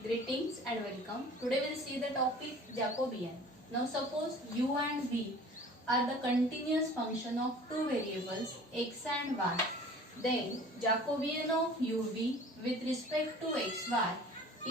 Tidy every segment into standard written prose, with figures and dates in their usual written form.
Greetings and welcome. Today we'll see the topic Jacobian. Now suppose u and v are the continuous function of two variables x and y. Then Jacobian of uv with respect to xy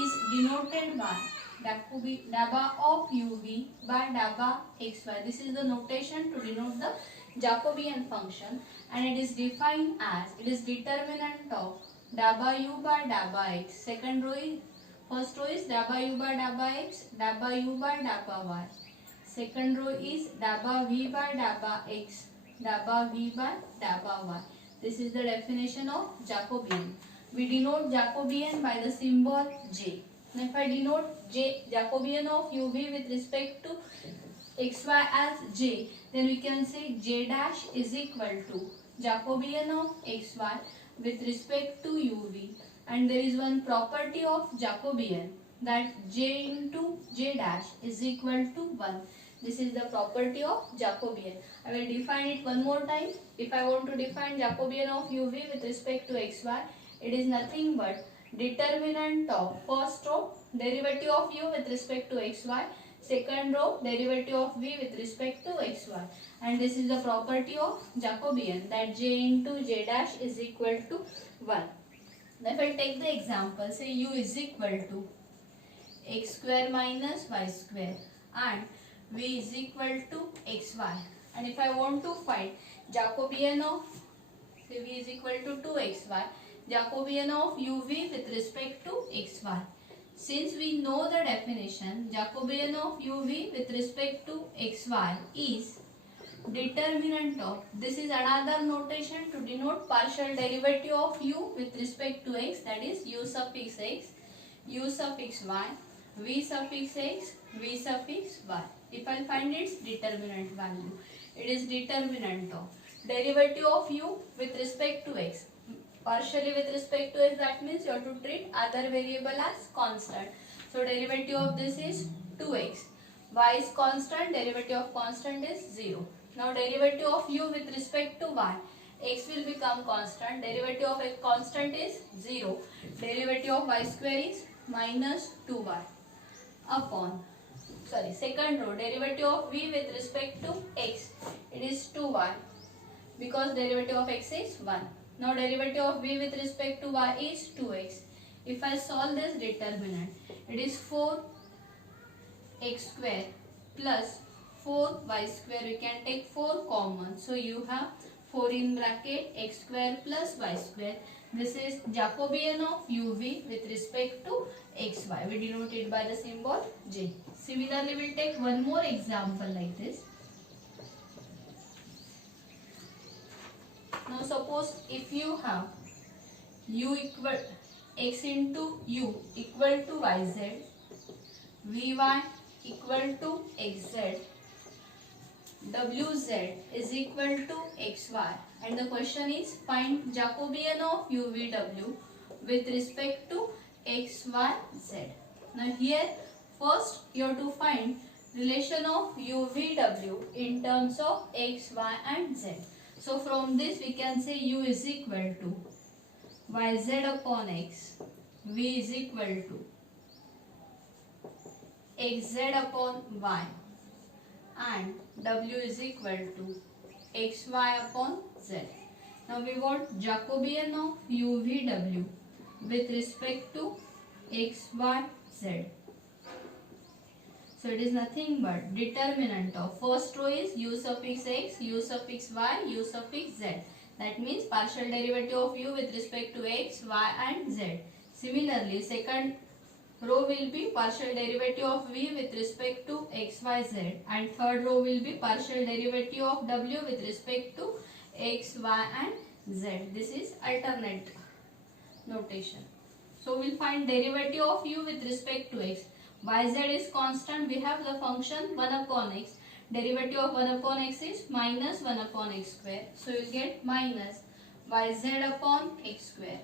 is denoted by dabba of uv by dabba xy. This is the notation to denote the Jacobian function, and it is defined as it is determinant of dabba u by dabba x. Second row is First row is dabba u by dabba x, dabba u by dabba y. Second row is dabba v by dabba x, dabba v by dabba y. This is the definition of Jacobian. We denote Jacobian by the symbol J. Now if I denote Jacobian of uv with respect to xy as J, then we can say J dash is equal to Jacobian of xy with respect to uv. And there is one property of Jacobian, that j into j dash is equal to 1. This is the property of Jacobian. I will define it one more time. If I want to define Jacobian of uv with respect to xy, it is nothing but determinant of first row derivative of u with respect to xy, second row derivative of v with respect to xy. And this is the property of Jacobian, that j into j dash is equal to 1. Now if I take the example, say u is equal to x square minus y square and v is equal to xy. And if I want to find Jacobian of, say v is equal to 2xy, Jacobian of uv with respect to xy. Since we know the definition, Jacobian of uv with respect to xy is determinant of, this is another notation to denote partial derivative of u with respect to x, that is u suffix x, u suffix y, v suffix x, v suffix y. If I find its determinant value, it is determinant of derivative of u with respect to x. Partially with respect to x, that means you have to treat other variable as constant. So derivative of this is 2x. Y is constant, derivative of constant is 0. Now derivative of u with respect to y, x will become constant, derivative of a constant is 0, derivative of y square is minus 2y upon, second row, derivative of v with respect to x, it is 2y because derivative of x is 1. Now derivative of v with respect to y is 2x. If I solve this determinant, it is 4x square plus 4y square. We can take 4 common. So you have 4 in bracket x square plus y square. This is Jacobian of uv with respect to xy. We denote it by the symbol j. Similarly, we will take one more example like this. Now suppose if you have u equal x into u equal to yz, vy equal to xz, wz is equal to xy, and the question is find Jacobian of uvw with respect to xyz. Now here first you have to find relation of uvw in terms of x, y and z. So from this we can say u is equal to yz upon x, v is equal to xz upon y, and w is equal to xy upon z. Now we want Jacobian of uvw with respect to xyz. So it is nothing but determinant of, first row is u suffix x, u suffix y, u suffix z. That means partial derivative of u with respect to x, y and z. Similarly, second row will be partial derivative of v with respect to x, y, z, and third row will be partial derivative of w with respect to x, y and z. This is alternate notation. So we will find derivative of u with respect to x. Yz is constant, we have the function 1 upon x. Derivative of 1 upon x is minus 1 upon x square. So you will get minus yz upon x square.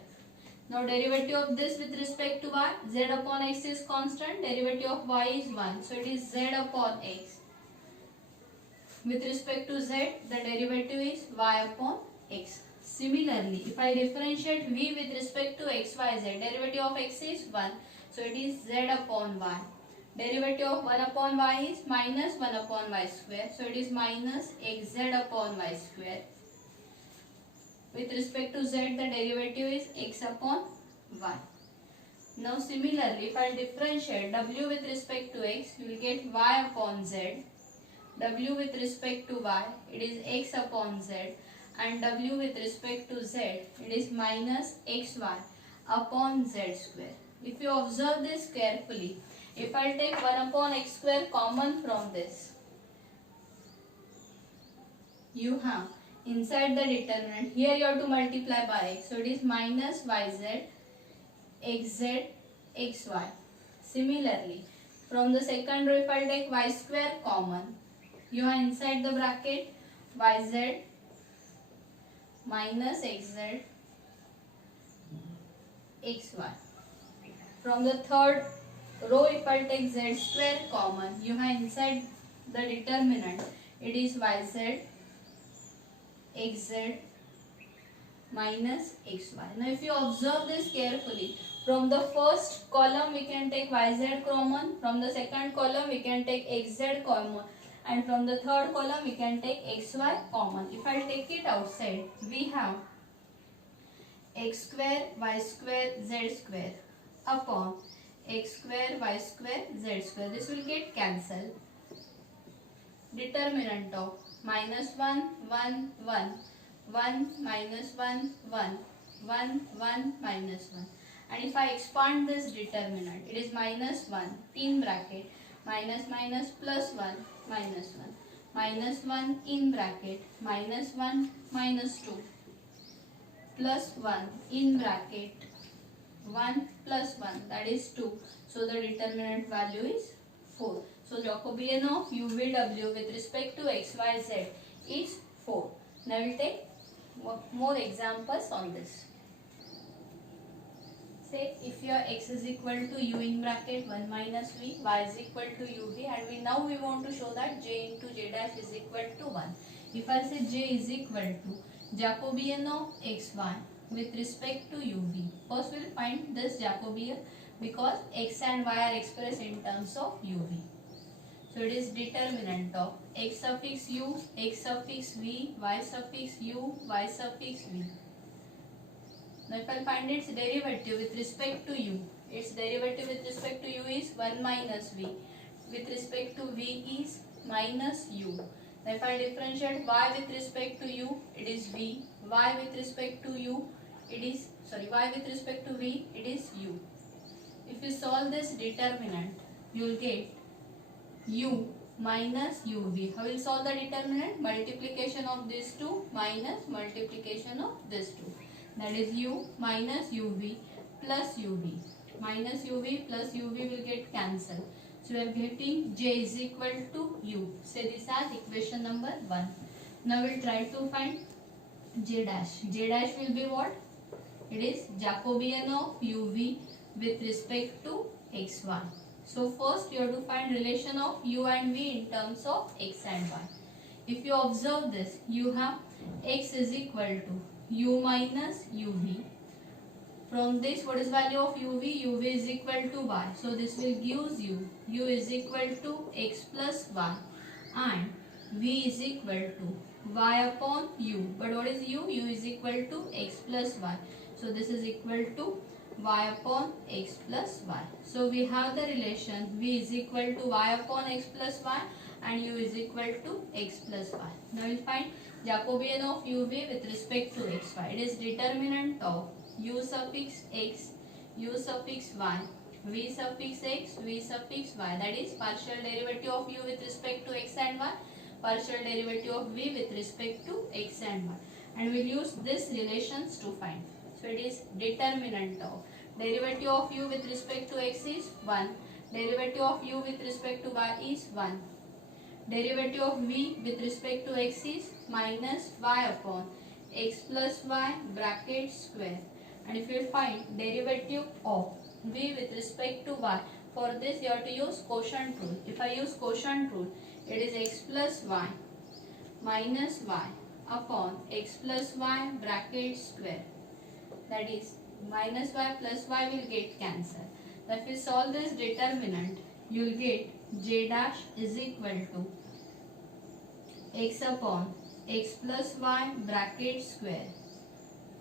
Now derivative of this with respect to y, z upon x is constant, derivative of y is 1. So it is z upon x. With respect to z, the derivative is y upon x. Similarly, if I differentiate v with respect to x, y, z, derivative of x is 1. So it is z upon y. Derivative of 1 upon y is minus 1 upon y square. So it is minus xz upon y square. With respect to z, the derivative is x upon y. Now similarly, if I differentiate w with respect to x, you will get y upon z. W with respect to y, it is x upon z. And w with respect to z, it is minus xy upon z square. If you observe this carefully, if I take 1 upon x square common from this, you have inside the determinant, here you have to multiply by x. So it is minus yz, xz, xy. Similarly, from the second row, if I take y square common, you have inside the bracket yz minus xz, xy. From the third row, if I take z square common, you have inside the determinant, it is yz, xz minus xy. Now if you observe this carefully, from the first column we can take yz common, from the second column we can take xz common, and from the third column we can take xy common. If I take it outside, we have x square y square z square upon x square y square z square. This will get cancelled. Determinant of minus 1 1 1 1 minus 1 1 1 1 minus 1. And if I expand this determinant, it is minus 1 in bracket minus minus plus 1 minus 1 minus 1 in bracket minus 1 minus 2 plus 1 in bracket 1 plus 1, that is 2. So the determinant value is 4. So Jacobian of UVW with respect to XYZ is 4. Now we will take more examples on this. Say if your x is equal to u in bracket 1 minus v, y is equal to uv, and now we want to show that j into j dash is equal to 1. If I say j is equal to Jacobian of xy with respect to uv, first we will find this Jacobian because x and y are expressed in terms of uv. So it is determinant of x suffix u, x suffix v, y suffix u, y suffix v. Now if I find its derivative with respect to u, its derivative with respect to u is 1 minus v. With respect to v is minus u. Now if I differentiate y with respect to u, it is v. Y with respect to u, it is y with respect to v, it is u. If you solve this determinant, you will get u minus uv. How will solve the determinant? Multiplication of these two minus multiplication of this two. That is u minus uv plus uv. Minus uv plus uv will get cancelled. So we are getting j is equal to u. Say this as equation number 1. Now we will try to find j dash. J dash will be what? It is Jacobian of uv with respect to xy. So first you have to find relation of u and v in terms of x and y. If you observe this, you have x is equal to u minus uv. From this, what is value of uv? uv is equal to y. So this will gives you u is equal to x plus y and v is equal to y upon u. But what is u? u is equal to x plus y. So this is equal to y upon x plus y. So we have the relation v is equal to y upon x plus y and u is equal to x plus y. Now we will find Jacobian of uv with respect to xy. It is determinant of u suffix x, u suffix y, v suffix x, v suffix y. That is partial derivative of u with respect to x and y, partial derivative of v with respect to x and y. And we will use these relations to find. So it is determinant of derivative of u with respect to x is 1, derivative of u with respect to y is 1. Derivative of v with respect to x is minus y upon x plus y bracket square. And if you find derivative of v with respect to y, for this you have to use quotient rule. If I use quotient rule, it is x plus y minus y upon x plus y bracket square. That is minus y plus y will get cancelled. If you solve this determinant, you will get j dash is equal to x upon x plus y bracket square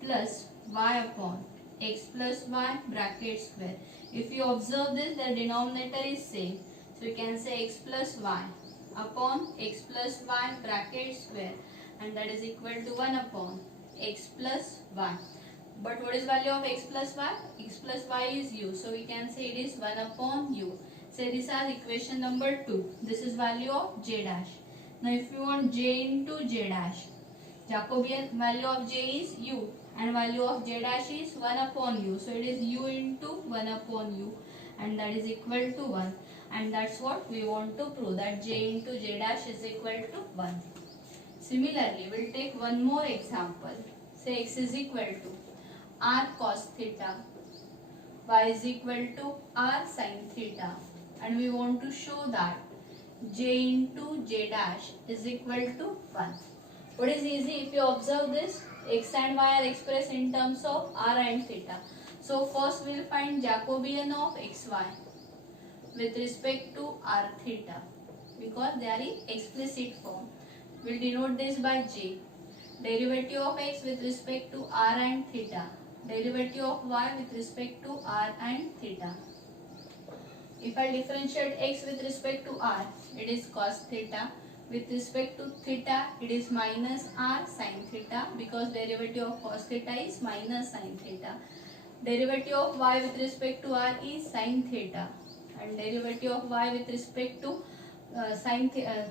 plus y upon x plus y bracket square. If you observe this, the denominator is same. So you can say x plus y upon x plus y bracket square, and that is equal to 1 upon x plus y. But what is value of x plus y? X plus y is u. So we can say it is 1 upon u. Say this as equation number 2. This is value of j dash. Now if you want j into j dash, Jacobian value of j is u and value of j dash is 1 upon u. So it is u into 1 upon u, and that is equal to 1. And that's what we want to prove, that j into j dash is equal to 1. Similarly, we'll take one more example. Say x is equal to r cos theta, y is equal to r sin theta, and we want to show that j into j dash is equal to 1. What is easy? If you observe this, x and y are expressed in terms of r and theta. So first we will find Jacobian of xy with respect to r theta, because they are in explicit form. We will denote this by j. Derivative of x with respect to r and theta. Derivative of y with respect to r and theta. If I differentiate x with respect to r, it is cos theta. With respect to theta, it is minus r sin theta, because derivative of cos theta is minus sin theta. Derivative of y with respect to r is sin theta, and derivative of y with respect to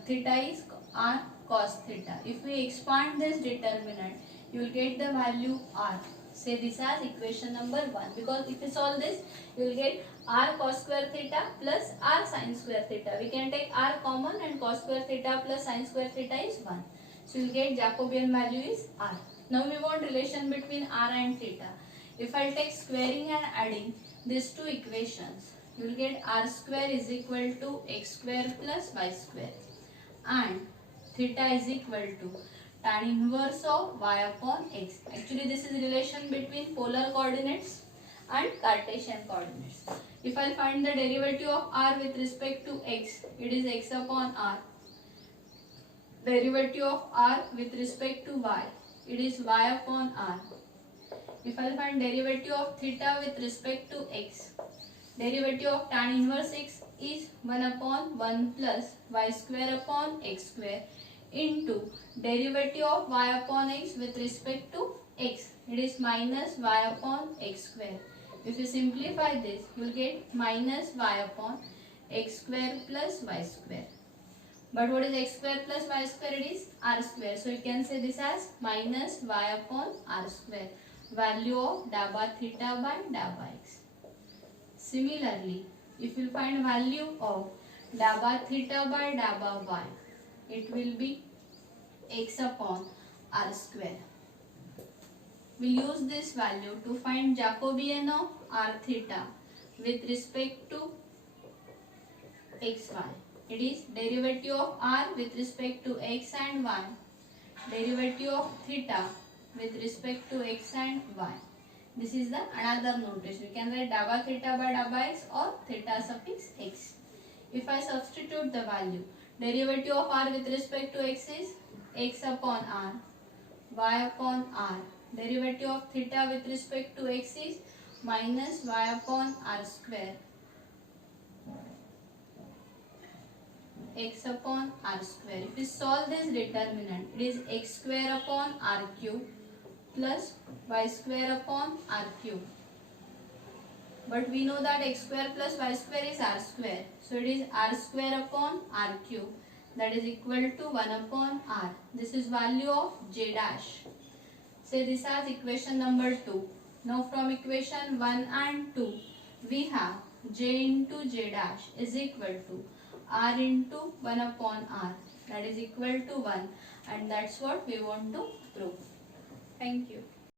theta is r cos theta. If we expand this determinant, you will get the value r. Say this as equation number 1, because if you solve this, you will get r cos square theta plus r sin square theta. We can take r common, and cos square theta plus sin square theta is 1. So you will get Jacobian value is r. Now we want relation between r and theta. If I take squaring and adding these two equations, you will get r square is equal to x square plus y square, and theta is equal to tan inverse of y upon x. Actually this is relation between polar coordinates and Cartesian coordinates. If I find the derivative of r with respect to x, it is x upon r. Derivative of r with respect to y, it is y upon r. If I find derivative of theta with respect to x, derivative of tan inverse x is 1 upon 1 plus y square upon x square into derivative of y upon x with respect to x, it is minus y upon x square. If you simplify this, you will get minus y upon x square plus y square. But what is x square plus y square? It is r square. So you can say this as minus y upon r square. Value of dabba theta by dabba x. Similarly, if you find value of dabba theta by dabba y, it will be x upon r square. We will use this value to find Jacobian of r theta with respect to xy. It is derivative of r with respect to x and y, derivative of theta with respect to x and y. This is the another notation. You can write dabba theta by dabba x or theta suffix x. If I substitute the value, derivative of r with respect to x is x upon r, y upon r. Derivative of theta with respect to x is minus y upon r square, x upon r square. If we solve this determinant, it is x square upon r cube plus y square upon r cube. But we know that x square plus y square is r square. So it is r square upon r cube, that is equal to 1 upon r. This is value of j dash. Say this as equation number 2. Now from equation 1 and 2, we have j into j dash is equal to r into 1 upon r, that is equal to 1, and that's what we want to prove. Thank you.